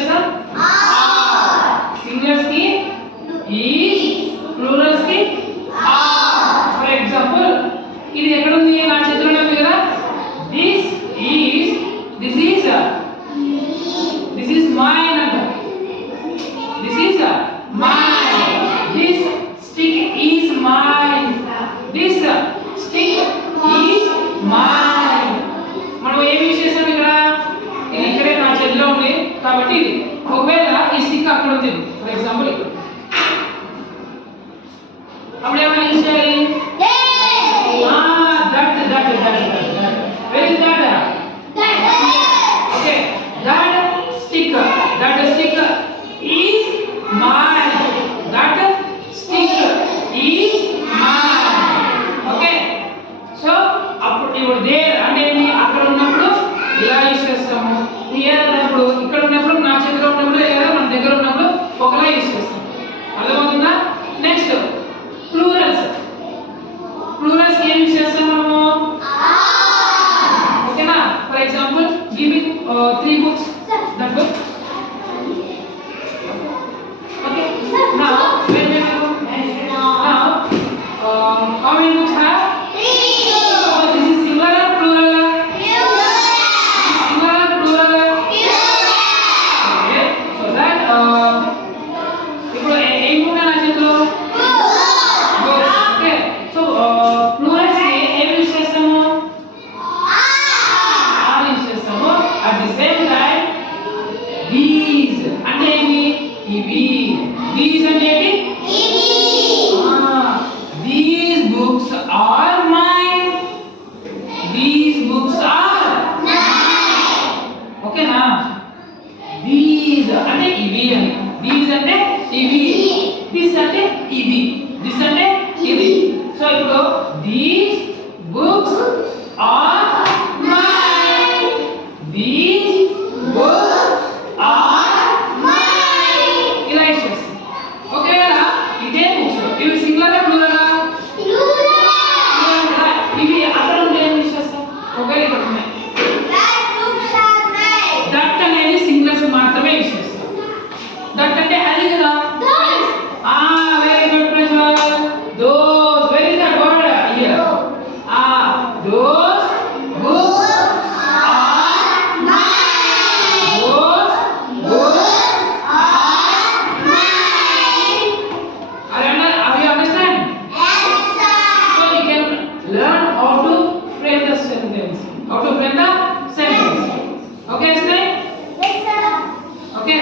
చేస్తాం are. Singulars కి is, plurals కి ఆర్. ఫర్ ఎగ్జాంపుల్ ఇది ఎక్కడ ఉంది? నా చేతిలో ఉంది కదా. This is, this is mine అంట. This is mine. This stick is mine. This stick is mine. మనం ఏం యూజ్ చేస్తాం ఇక్కడ? ఇది ఇక్కడే నా చేతిలో ఉంది కాబట్టి ఇది. ఒకవేళ ఈ స్టిక్ అక్కడ ఉంది ఫర్ ఎగ్జాంపుల్ ఇక్కడ, అప్పుడు ఏమైనా యూజ్ చేయాలి? Where is that? Okay, that stick is mine. That stick is mine. Okay, so అప్పుడు ఇప్పుడు there అంటే ఏంటి? అక్కడ ఉన్నప్పుడు ఇలా యూజ్ చేస్తాము. here అన్నప్పుడు, ఇక్కడ ఉన్నప్పుడు, నా చేతిలో ఉన్నప్పుడు, లేదా మన దగ్గర ఉన్నప్పుడు ఒకలా యూజ్ చేస్తాం. అర్థమవుతుందా? Next plurals. ప్లూరల్స్ ఏం యూజ్ చేస్తాం మనము? ఓకేనా? For example give me 3 books. That book. Okay. Now wait. Now how many books have? 3. So this is singular or plural? Singular or plural? Okay. So that ఇప్పుడు ఏం book నా చేతిలో? Books. Okay. So plurals ని ఏం యూజ్ చేస్తాము? Are use చేస్తాము. At the same time these అంటే ఏంటి? ఇవి. These అంటే ఏంటి? ఇవి. These books are mine. These books are mine. ఓకేనా? These అంటే ఇవి అని. These అంటే ఇవి. This అంటే ఇది. This అంటే ఇది. సో ఇప్పుడు these books are mine. These books are mine. ఇలా యూజ్ చేస్తాం. ఒకవేళ ఇదే బుక్స్ ఇవి సింగులర్ ప్లూరల్? ఇవి అక్కడ ఉంటే ఏం యూజ్ చేస్తాం? ఒకవేళ ఇక్కడ ఉన్నాయి, దట్ అనేది సింగులర్స్ మాత్రమే యూజ్ చేస్తాం. దట్ అంటే అది కదా. Very good Prajwal. Those, where is that word? Here. Those books are mine. Those books are mine. Are you understand? Yes, sir. So you can learn how to frame the sentence. Okay, Sneh? Yes, sir. Okay.